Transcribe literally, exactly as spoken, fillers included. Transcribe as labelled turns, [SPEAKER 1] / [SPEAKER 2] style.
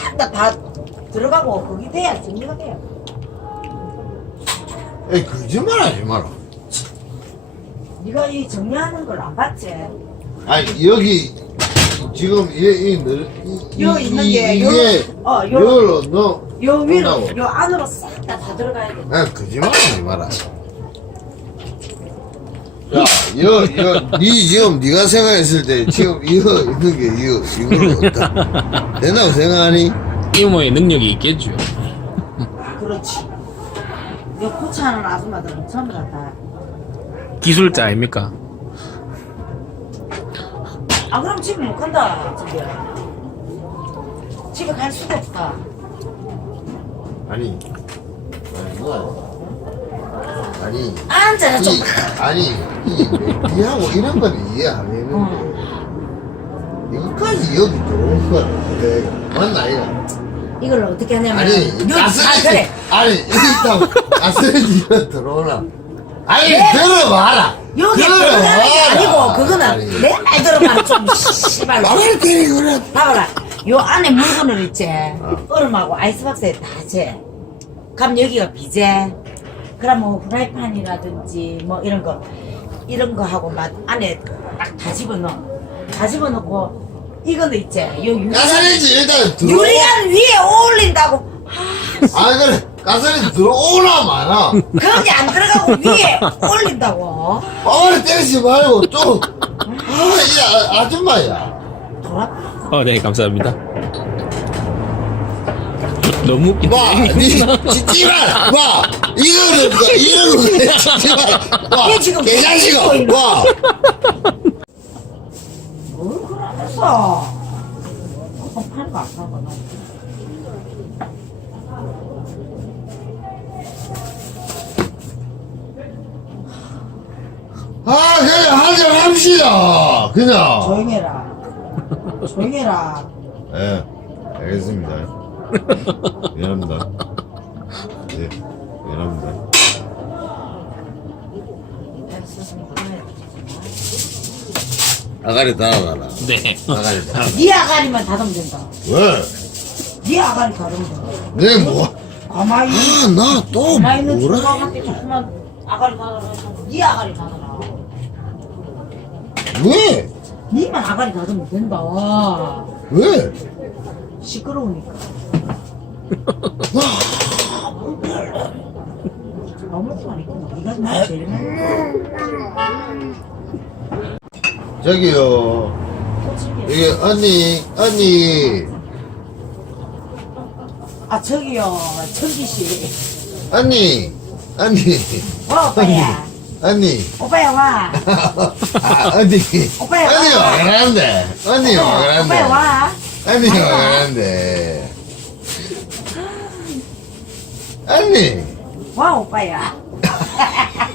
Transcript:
[SPEAKER 1] 싹 다 다 들어가고 거기 돼야 정리가 돼요.
[SPEAKER 2] 에이, 거짓말 하지 마라.
[SPEAKER 1] 네가 이 정리하는 걸 안 봤지?
[SPEAKER 2] 아니, 여기, 지금, 이, 이, 늘- 이,
[SPEAKER 1] 요
[SPEAKER 2] 이,
[SPEAKER 1] 있는
[SPEAKER 2] 이-
[SPEAKER 1] 게,
[SPEAKER 2] 이게,
[SPEAKER 1] 요, 어, 요,
[SPEAKER 2] 요로 너,
[SPEAKER 1] 요 위로,
[SPEAKER 2] 넣는다고.
[SPEAKER 1] 요 안으로 싹 다 다 들어가야 돼.
[SPEAKER 2] 아, 거짓말 하지 마라. 야, 여, 여, 니 지금 니가 생각했을 때 지금 이거 있는 게 이거 이거로 어떠? 된다고 생각하니?
[SPEAKER 3] 이모의 능력이 있겠죠.
[SPEAKER 1] 그렇지. 요 포차하는 아줌마들은 전부 다 다.
[SPEAKER 3] 기술자 아닙니까?
[SPEAKER 1] 아, 그럼 집에 못 간다, 집에. 집에 갈 수가 없다.
[SPEAKER 2] 아니, 아니 뭐야? 아니,
[SPEAKER 1] 앉아라, 좀.
[SPEAKER 2] 이, 아니, 이 니하고 이런 거는 이해하겠는데
[SPEAKER 1] 어.
[SPEAKER 2] 이거까지 여기 들어온 거는 내가 맞나 이거?
[SPEAKER 1] 이걸 어떻게 하냐면.
[SPEAKER 2] 아니,
[SPEAKER 1] 요, 아,
[SPEAKER 2] 가스레인지,
[SPEAKER 1] 그래.
[SPEAKER 2] 아니 여기 있다고 가스레인지가 들어오나? 아니
[SPEAKER 1] 네.
[SPEAKER 2] 들어봐라.
[SPEAKER 1] 여기
[SPEAKER 2] 들어봐라.
[SPEAKER 1] 들어가는 게 아니고, 그거는
[SPEAKER 2] 아니.
[SPEAKER 1] 내 말 들어봐라, 좀, 씨발.
[SPEAKER 2] 말을 때리 그래.
[SPEAKER 1] 봐봐라. 요 안에 물건을 있지. 얼음하고 아이스박스에 다 재. 그럼 여기가 비제. 그럼 뭐 후라이팬이라든지 뭐 이런 거, 이런 거 하고 막 안에 딱 다 집어넣어. 다 집어넣고, 이거는 있지. 요 유리관,
[SPEAKER 2] 가스레인지 일단 들어.
[SPEAKER 1] 유리관 위에 어울린다고.
[SPEAKER 2] 아 그래 가스레인지 들어오나 마나.
[SPEAKER 1] 거기 안 들어가고 위에 어울린다고.
[SPEAKER 2] 말을 때리지 말고 좀. 아이 아, 아줌마야.
[SPEAKER 1] 돌아.
[SPEAKER 3] 어, 네, 감사합니다. 너무 웃긴데.
[SPEAKER 2] 와, 니 짓지 마라. 와, 이거는 뭐, 이런 거 짓지 마라. 와,
[SPEAKER 1] 얘 지금
[SPEAKER 2] 개자식아.
[SPEAKER 1] 뭐 있는
[SPEAKER 2] 와,
[SPEAKER 1] 뭘 그러면서. 조금 팔고 안 팔고 너.
[SPEAKER 2] 아 그냥 한잔 합시다. 그냥.
[SPEAKER 1] 조용히 해라. 조용히 해라.
[SPEAKER 2] 예, 알겠습니다. 미안합니다. 네, 미안합니다. 아가리 달아가라.
[SPEAKER 3] 네.
[SPEAKER 2] 아가리 달아.
[SPEAKER 1] 네 아가리만 닫으면 된다.
[SPEAKER 2] 왜?
[SPEAKER 1] 네 아가리 닫으면 된다.
[SPEAKER 2] 내 뭐?
[SPEAKER 1] 가만히
[SPEAKER 2] 아, 나 또
[SPEAKER 1] 가만히 있는
[SPEAKER 2] 뭐라?
[SPEAKER 1] 주먹한테 조금만 아가리 닫아라. 네 아가리 닫아라.
[SPEAKER 2] 왜?
[SPEAKER 1] 네만 아가리 닫으면 된다.
[SPEAKER 2] 왜?
[SPEAKER 1] 시끄러우니까. 아무것도 있고 네가 나 제일
[SPEAKER 2] 저기요. 이게 언니, 언니,
[SPEAKER 1] 아 저기요 천기 씨.
[SPEAKER 2] 언니, 언니,
[SPEAKER 1] 와 오빠야.
[SPEAKER 2] 언니.
[SPEAKER 1] 오빠야 와.
[SPEAKER 2] 아, 언니.
[SPEAKER 1] 오빠야,
[SPEAKER 2] 언니
[SPEAKER 1] 와.
[SPEAKER 2] 와 그러는데. 언니 와 그러는데.
[SPEAKER 1] 오빠야 와.
[SPEAKER 2] 언니 와
[SPEAKER 1] 와.
[SPEAKER 2] 그러는데. 언니.
[SPEAKER 1] 와 오빠야.